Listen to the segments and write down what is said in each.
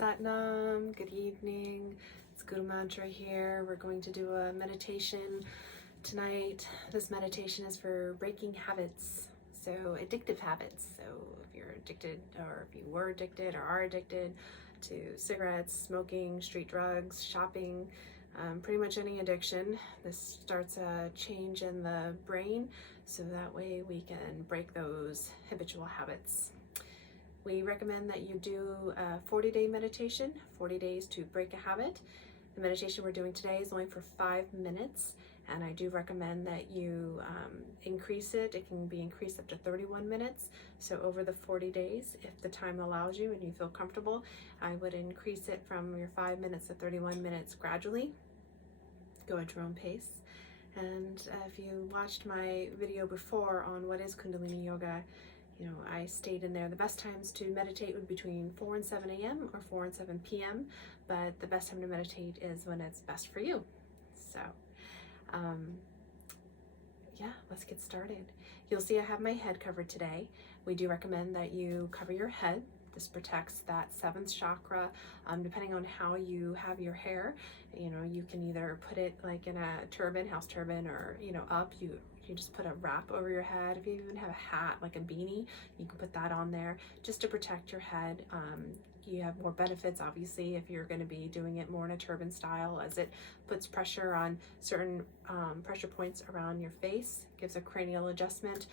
Satnam, good evening. It's Guru Mantra here. We're going to do a meditation tonight. This meditation is for breaking habits, so addictive habits. So if you're addicted, or if you were addicted or are addicted to cigarettes, smoking, street drugs, shopping, pretty much any addiction, this starts a change in the brain, so that way we can break those habitual habits. We recommend that you do a 40-day meditation, 40 days to break a habit. The meditation we're doing today is only for 5 minutes, and I do recommend that you increase it. It can be increased up to 31 minutes. So over the 40 days, if the time allows you and you feel comfortable, I would increase it from your 5 minutes to 31 minutes gradually. Go at your own pace. And if you watched my video before on what is Kundalini Yoga, I stayed in there. The best times to meditate would be between 4 and 7 a.m. or 4 and 7 p.m. But the best time to meditate is when it's best for you. So, yeah, let's get started. You'll see I have my head covered today. We do recommend that you cover your head. This protects that 7th chakra. Depending on how you have your hair, you can either put it like in a turban, house turban, or up. You just put a wrap over your head. If you even have a hat, like a beanie, you can put that on there just to protect your head. You have more benefits, obviously, if you're going to be doing it more in a turban style, as it puts pressure on certain pressure points around your face, gives a cranial adjustment,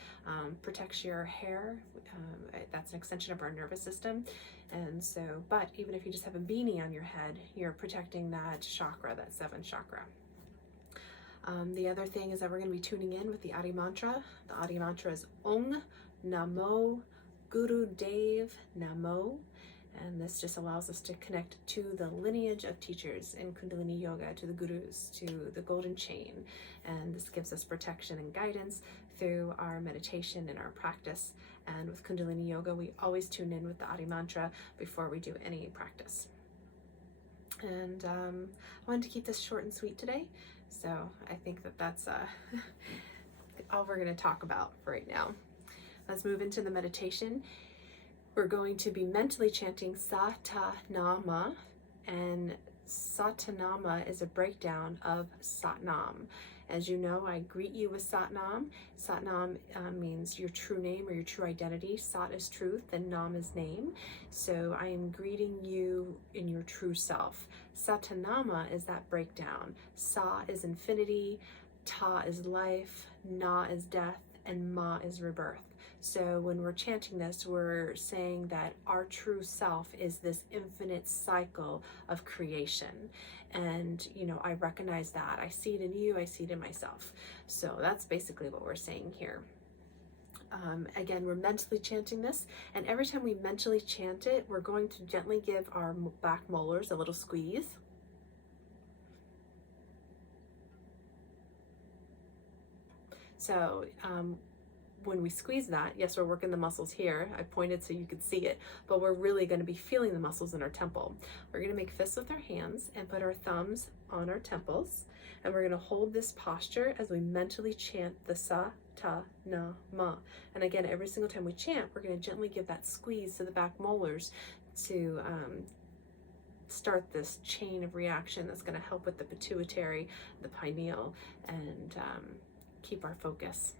protects your hair. That's an extension of our nervous system. And so, but even if you just have a beanie on your head, you're protecting that chakra, that 7th chakra. The other thing is that we're going to be tuning in with the Adi Mantra. The Adi Mantra is Ong Namo Guru Dev Namo. And this just allows us to connect to the lineage of teachers in Kundalini Yoga, to the gurus, to the golden chain. And this gives us protection and guidance through our meditation and our practice. And with Kundalini Yoga, we always tune in with the Adi Mantra before we do any practice. And I wanted to keep this short and sweet today. So I think that that's all we're going to talk about for right now. Let's move into the meditation. We're going to be mentally chanting Satanama, and Satanama is a breakdown of Satnam. As you know, I greet you with Satnam. Satnam means your true name or your true identity. Sat is truth and Nam is name. So I am greeting you in your true self. Satanama is that breakdown. Sa is infinity, Ta is life, Na is death, and Ma is rebirth. So when we're chanting this, we're saying that our true self is this infinite cycle of creation. And, I recognize that. I see it in you, I see it in myself. So that's basically what we're saying here. Again, we're mentally chanting this, and every time we mentally chant it, we're going to gently give our back molars a little squeeze. So, when we squeeze that, yes, we're working the muscles here. I pointed so you could see it, but we're really going to be feeling the muscles in our temple. We're going to make fists with our hands and put our thumbs on our temples, and we're going to hold this posture as we mentally chant the Sa, Ta, Na, Ma. And again, every single time we chant, we're going to gently give that squeeze to the back molars to start this chain of reaction that's going to help with the pituitary, the pineal, and keep our focus.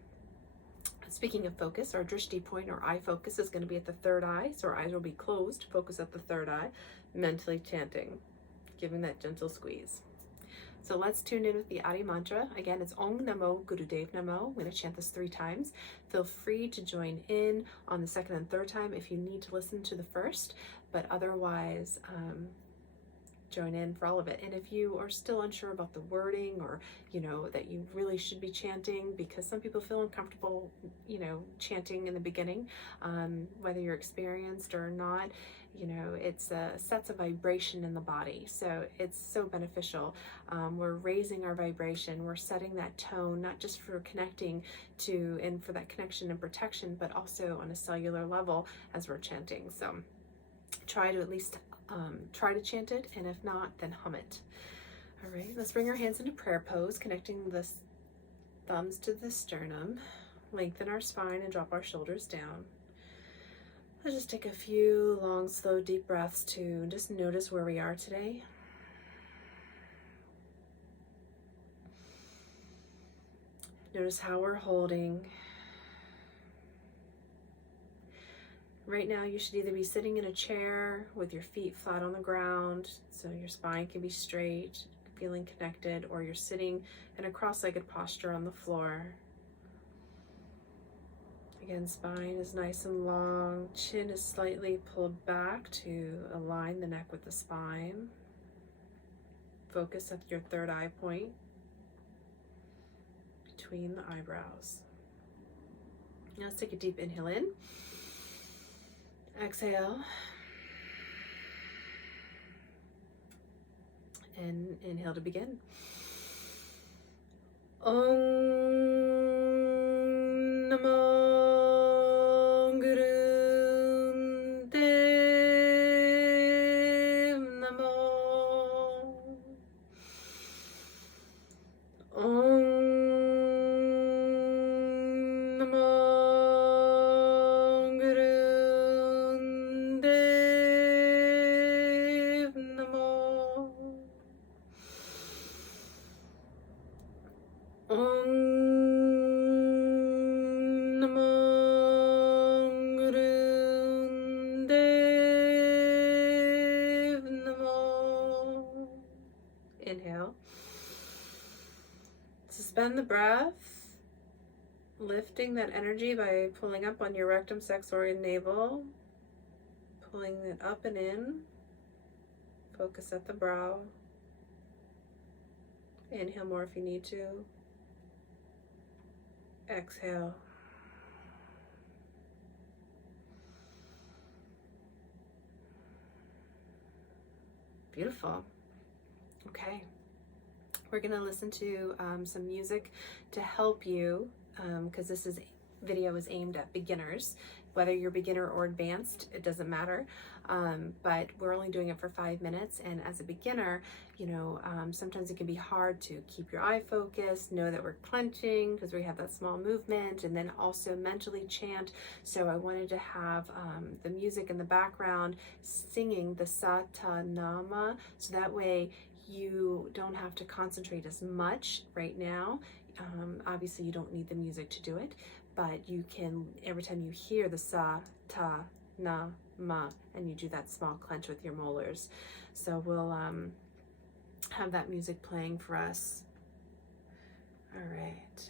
Speaking of focus, our drishti point or eye focus is going to be at the third eye. So our eyes will be closed, focus at the third eye, mentally chanting, giving that gentle squeeze. So let's tune in with the Adi Mantra. Again, it's Ong Namo Gurudev Namo. I'm going to chant this 3 times. Feel free to join in on the second and third time if you need to listen to the first, but otherwise, join in for all of it. And if you are still unsure about the wording, or that you really should be chanting, because some people feel uncomfortable chanting in the beginning, whether you're experienced or not, it's sets a vibration in the body, so it's so beneficial. We're raising our vibration, we're setting that tone, not just for connecting to and for that connection and protection, but also on a cellular level as we're chanting. So try to at least try to chant it, and if not, then hum it. All right, let's bring our hands into prayer pose, connecting the thumbs to the sternum. Lengthen our spine and drop our shoulders down. Let's just take a few long, slow, deep breaths to just notice where we are today. Notice how we're holding. Right now, you should either be sitting in a chair with your feet flat on the ground, so your spine can be straight, feeling connected, or you're sitting in a cross-legged posture on the floor. Again, spine is nice and long, chin is slightly pulled back to align the neck with the spine. Focus at your third eye point between the eyebrows. Now let's take a deep inhale in. Exhale. And inhale to begin. Om Namo Guru Dev Namo. Om Namo Guru Dev Namo. Om Namo Guru Dev Namo. Inhale. Suspend the breath, lifting that energy by pulling up on your rectum, sex organ, navel, pulling it up and in. Focus at the brow. Inhale more if you need to. Exhale. Beautiful. Okay. We're going to listen to some music to help you, because this video is aimed at beginners. Whether you're beginner or advanced, it doesn't matter. But we're only doing it for 5 minutes. And as a beginner, sometimes it can be hard to keep your eye focused, know that we're clenching because we have that small movement, and then also mentally chant. So I wanted to have the music in the background singing the Satanama, so that way you don't have to concentrate as much right now. Obviously you don't need the music to do it, but you can, every time you hear the sa, ta, na, ma, and you do that small clench with your molars. So we'll have that music playing for us. All right.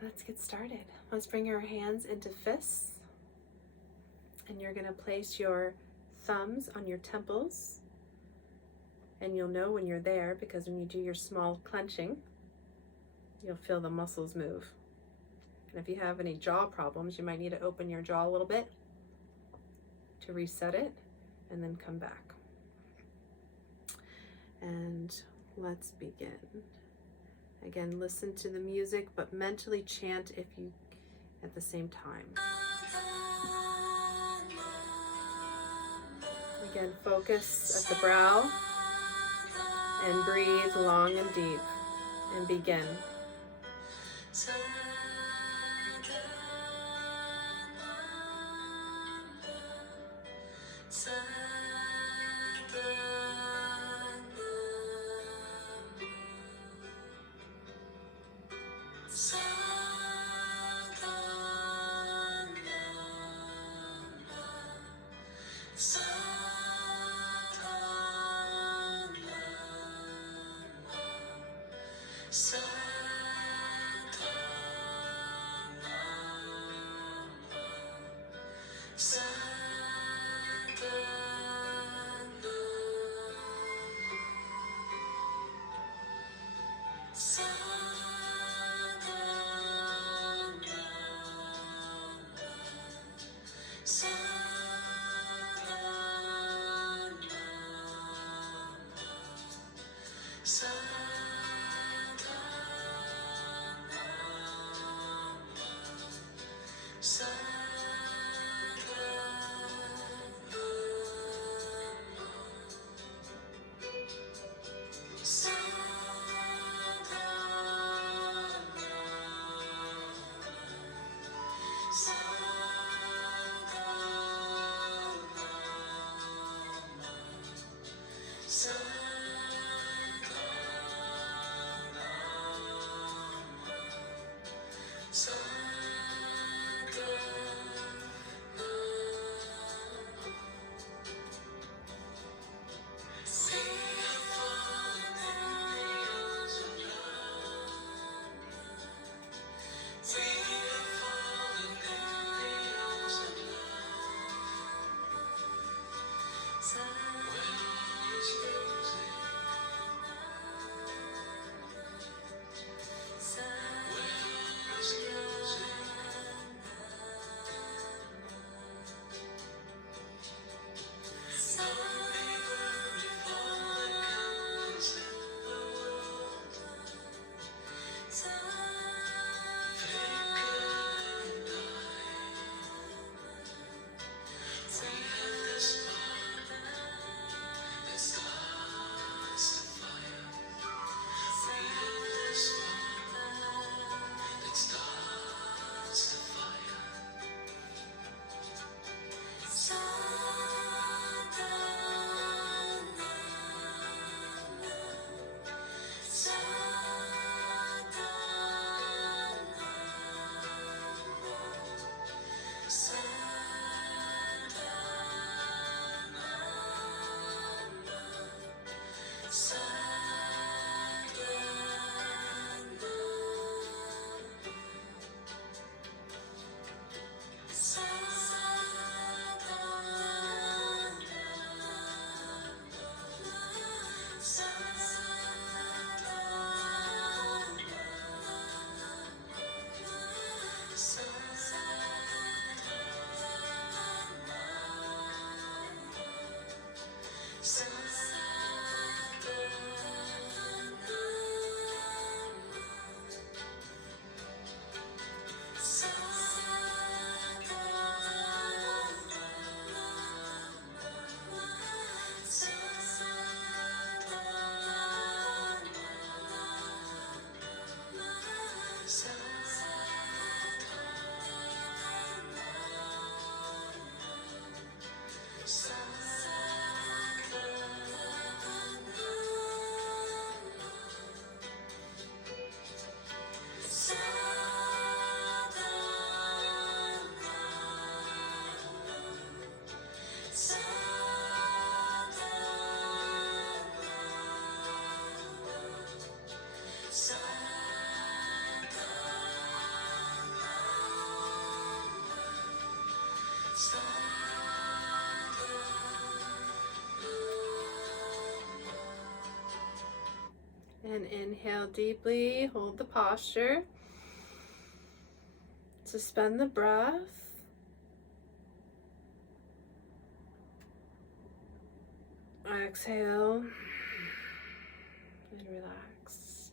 Let's get started. Let's bring your hands into fists, and you're going to place your thumbs on your temples, and you'll know when you're there because when you do your small clenching, you'll feel the muscles move. And if you have any jaw problems, you might need to open your jaw a little bit to reset it and then come back. And let's begin. Again, listen to the music, but mentally chant if you at the same time. Again, focus at the brow and breathe long and deep and begin. And inhale deeply, hold the posture. Suspend the breath. Exhale and relax.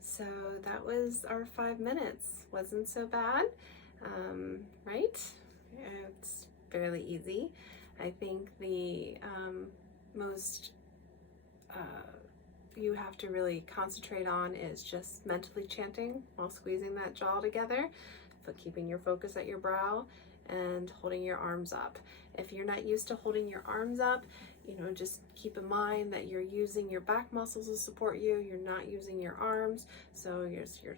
So that was our 5 minutes. Wasn't so bad, right? It's fairly easy. I think the most you have to really concentrate on is just mentally chanting while squeezing that jaw together, but keeping your focus at your brow and holding your arms up. If you're not used to holding your arms up, just keep in mind that you're using your back muscles to support you. You're not using your arms, so you're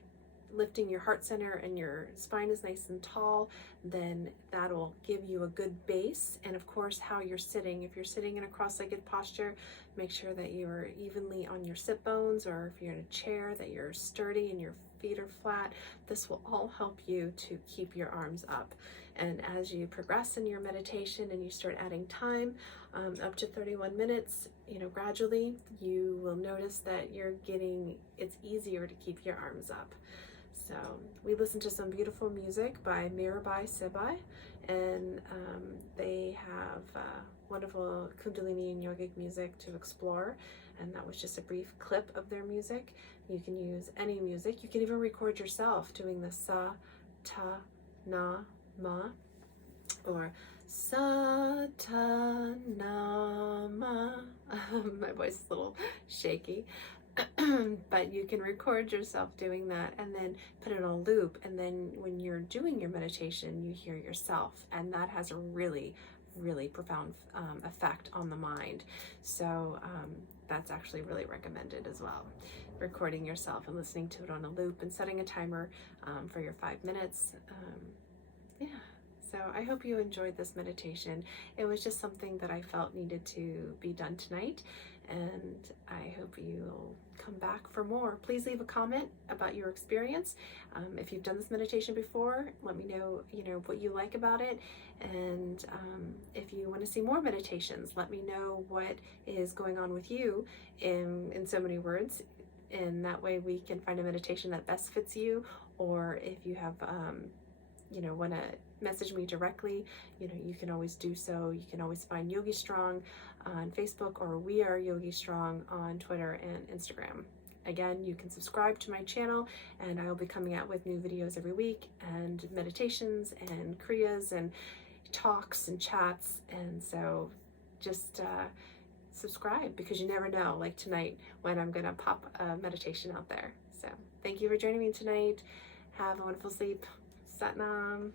lifting your heart center and your spine is nice and tall, then that'll give you a good base. And of course, how you're sitting. If you're sitting in a cross-legged posture, make sure that you're evenly on your sit bones, or if you're in a chair, that you're sturdy and your feet are flat. This will all help you to keep your arms up. And as you progress in your meditation and you start adding time, up to 31 minutes, gradually, you will notice that it's easier to keep your arms up. So we listened to some beautiful music by Mirabai Sibai, and they have wonderful Kundalini and yogic music to explore, and that was just a brief clip of their music. You can use any music. You can even record yourself doing the sa, ta, na, ma, or sa, ta, na, ma. My voice is a little shaky. But you can record yourself doing that and then put it on a loop, and then when you're doing your meditation you hear yourself, and that has a really profound effect on the mind. So that's actually really recommended as well, recording yourself and listening to it on a loop and setting a timer for your 5 minutes. Yeah. So I hope you enjoyed this meditation. It was just something that I felt needed to be done tonight, and I hope you'll come back for more. Please leave a comment about your experience. If you've done this meditation before, let me know, what you like about it. And if you want to see more meditations, let me know what is going on with you in so many words. And that way we can find a meditation that best fits you. Or if you have, want to message me directly, you can always do so. You can always find Yogi Strong on Facebook, or We Are Yogi Strong on Twitter and Instagram. Again, you can subscribe to my channel, and I will be coming out with new videos every week, and meditations and kriyas and talks and chats. And so just subscribe, because you never know, like tonight, when I'm gonna pop a meditation out there. So thank you for joining me tonight. Have a wonderful sleep. Sat Nam.